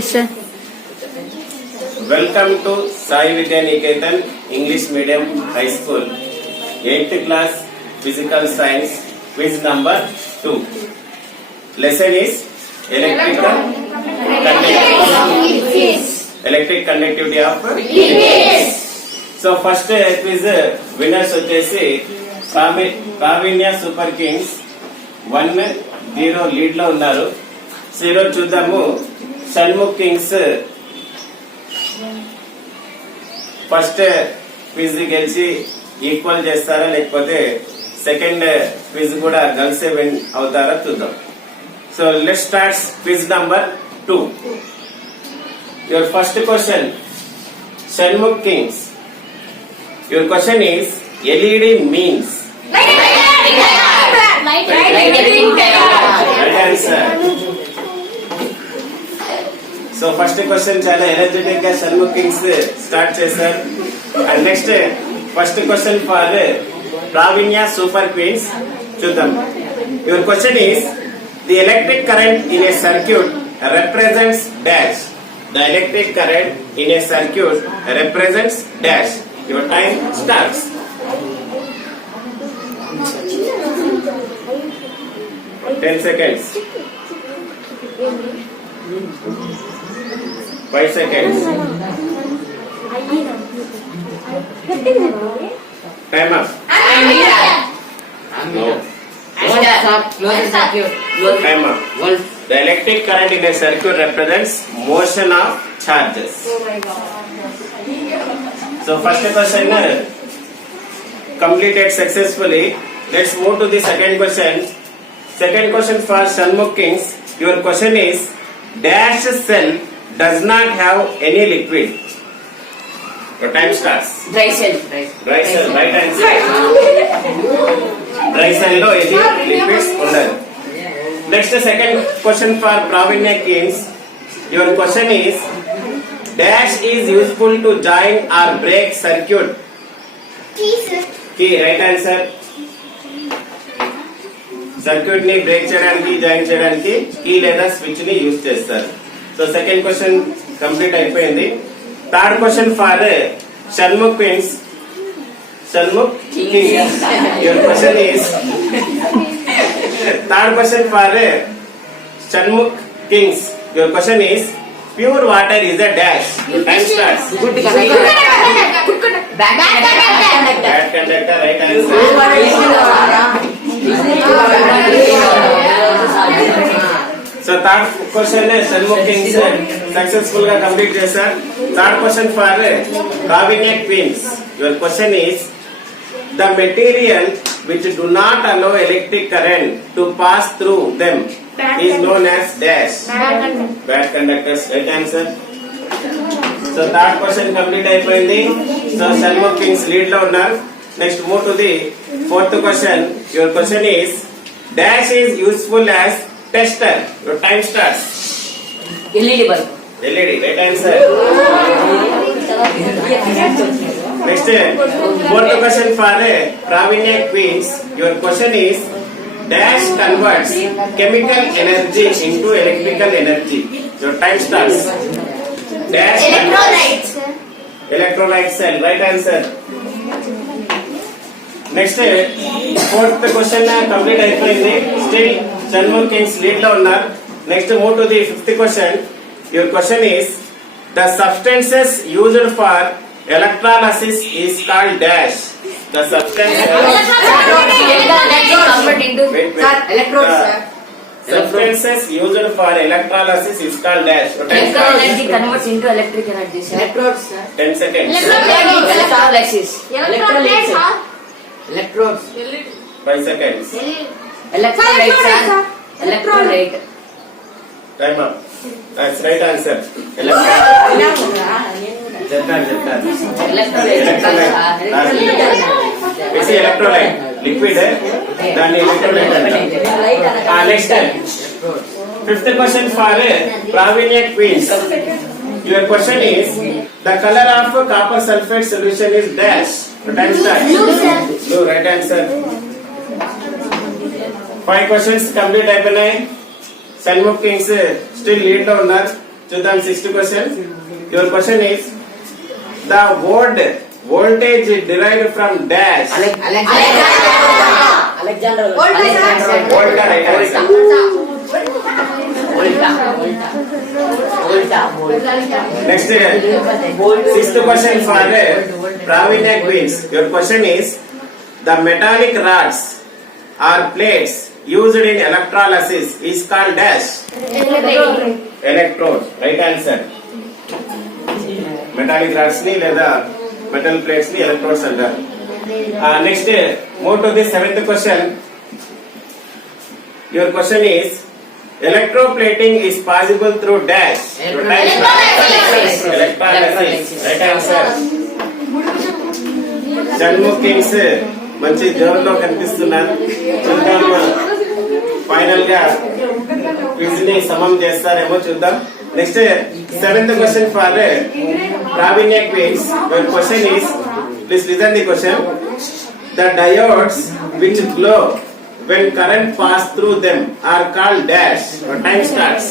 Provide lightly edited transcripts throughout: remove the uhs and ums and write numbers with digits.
Yes, sir. Welcome to Sai Vidya Niketan English Medium High School 8th class Physical Science quiz number 2. Lesson is electric conductivity of liquids. So first quiz winners వచ్చేసి కావిన్య super Kings 1-0 lead లో ఉన్నారు. So ఈరోజు చూద్దాము Shanmukh kings first quiz గెలిచి equal చేస్తారా లేకపోతే second quiz కూడా girls win అవుతారా చూద్దాం. So let's start quiz number 2. Your first question, Shanmukh kings, your question is LED means. So first question చాలా ఎనర్జెటిక్ గా షణ్ముఖ్ కింగ్స్ స్టార్ట్ చేశారు. And next first question for Praveenya super queens చూద్దాం. Your question is the electric current in a circuit represents dash. The electric current in a circuit represents dash. Your time starts. Ten seconds. 5 seconds. Time up. No. Time up. The electric current in a circuit represents motion of charges. So first question completed successfully. Let's move to the second question. Second question for Shunmukh Kings. Your question is dash cell does not have any liquid. Your time starts. Dry cell. Dry cell. Right answer. Dry cell lo edi liquids undadu. Next second question for Pravinya Kings. Your question is dash is useful to join or break circuit. Key. Right answer. Circuit ni break cheyadaniki join cheyadaniki key leda switch ni use chestar. So second question complete అయిపోయింది. Third question for Shunmukh Kings. Shunmukh Kings. Your question is third question for Shunmukh Kings. Your question is pure water is a dash. Your time starts. Good conductor. Bad conductor. Bad conductor. Right answer. So third question Shunmukh Kings successful ga complete chesaru. Third question for Pravinya Queens. Your question is the material which do not allow electric current to pass through them is known as dash. Bad conductors. Right answer. So third question complete అయిపోయింది. So Shunmukh Kings lead లో ఉన్నారు. Next move to the fourth question. Your question is dash is useful as tester. Your time starts. LED bulb. LED. Right answer. Next fourth question for Pravinya Queens. Your question is dash converts chemical energy into electrical energy. Your time starts. Dash Electrolytes. Electrolyte cell. Right answer. Next fourth question complete అయిపోయింది. Still Shunmukh Kings lead లో ఉన్నారు. Next move to the fifth question. Your question is the substances used for electrolysis is called dash. The substance substances used for electrolysis is called dash. Electrolyte converts into electric energy. Electrodes. 10 seconds. Electrolysis. Electrodes. 5 seconds. Electrolytes are electrolyte. Time up. That's right answer. Electrolyte. It's electrolyte. Liquid then electrolyte. Next fifth question for Pravinya Queens. Your question is the color of copper sulfate solution is dash. The time starts. Blue. Right answer. 5 questions complete అయిపోయినాయి. Shunmukh Kings still lead లో ఉన్నారు. చూద్దాం 6th question. Your question is the word voltage derived from dash. Alexander. Volta, right answer. Next, 6th question for Pravinya quiz. Your question is the metallic rods or plates used in electrolysis is called dash. Electrode. Right answer. Metallic rods ni లేదా metal plates ni electrodes అంటారు. Next, move to the 7th question. Your question is electroplating is possible through dash. Electrolysis. Right answer. Janmu Kings మంచి జోరులో కనిపిస్తున్నారు. చూద్దాం final గా quiz ని సమం చేస్తారేమో చూద్దాం. Next 7th question for Pravinya quiz. Your question is, please listen the question. The diodes which glow when current pass through them are called dash. Your time starts.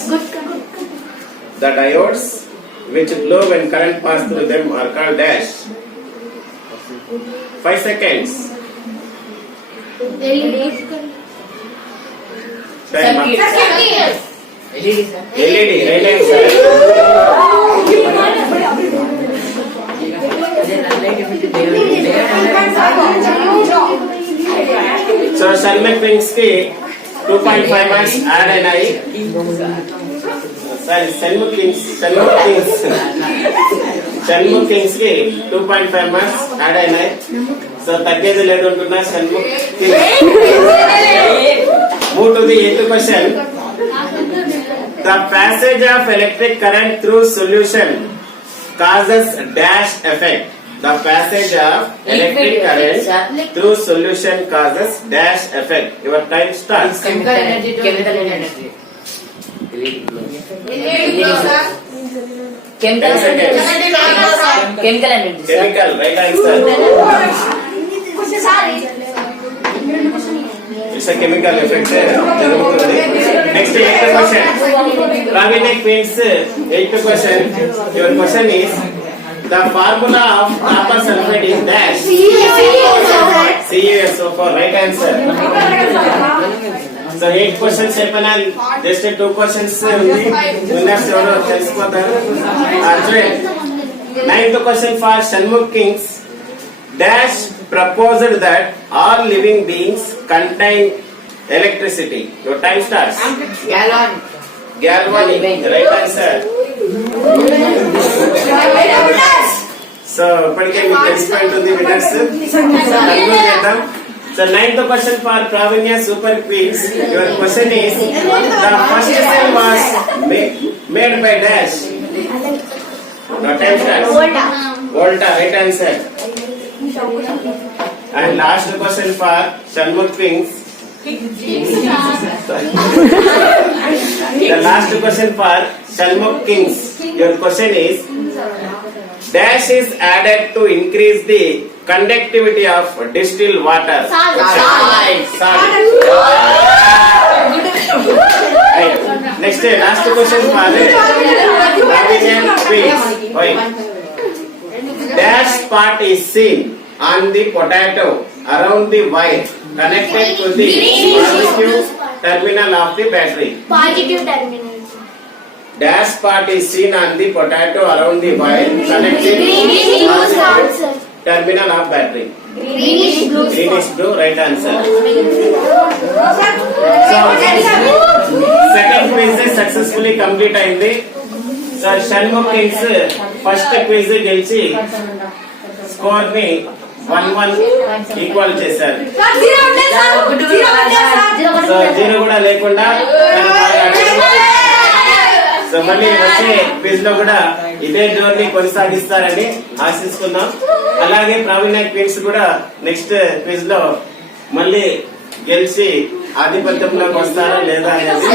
The diodes which glow when current pass through them are called dash. 5 seconds. Time up. LED, right answer. So Sharma Kings ki 2.5 marks add అయినాయి. Sorry, Sharma Kings కి 2.5 marks add అయినాయి. So తగ్గేది లేదు అంటున్నా Sharma Kings. Move to the 8th question. The passage of electric current through solution causes dash effect. The passage of electric current through solution causes dash effect. Your time starts. Chemical energy. Chemical energy. Chemical, right answer. It's a chemical effect. Next 8th question. Pravinya quiz 8th question. Your question is the formula of copper sulfate is dash. CuSO4. Right answer. So 8 questions అయిపోయినా just 2 questions ఉంది. Winners ఎవరో తెలిసిపోతారు. 9th question for Shanmugh Kings. Dash proposed that all living beings contain electricity. Your time starts. Galvanic. Right answer. So ఇప్పటికే మీకు తెలిసిపోయింటుంది winners. Conclude చేద్దాం. So 9th question for Pravinya Super Quiz. Your question is the first cell was made by dash. Your time starts. Volta. Right answer. And last question for Shanmugh Kings. The last question for Shanmugh Kings. Your question is dash is added to increase the conductivity of distilled water. Salt. Right. Next, last question for Pravinya Quiz. Dash part is seen on the potato around the wire connected to the positive terminal of the battery. Positive terminal. Dash part is seen on the potato around the wire connected to the positive terminal of battery. Greenish blue. Right answer. So second quiz successfully complete అయింది. So Shanmugh Kings first quiz గెలిచి score ని 1-1 equal చేశారు. So 0 కూడా లేకుండా so మళ్ళీ వచ్చే quiz లో కూడా ఇదే జోర్ని కొనసాగిస్తారని ఆశిస్తున్నాం. అలాగే ప్రావీణ్య క్వీన్స్ కూడా నెక్స్ట్ క్విజ్ లో మళ్ళీ గెలిచి ఆధిపత్యంలోకి వస్తారా లేదా అనేది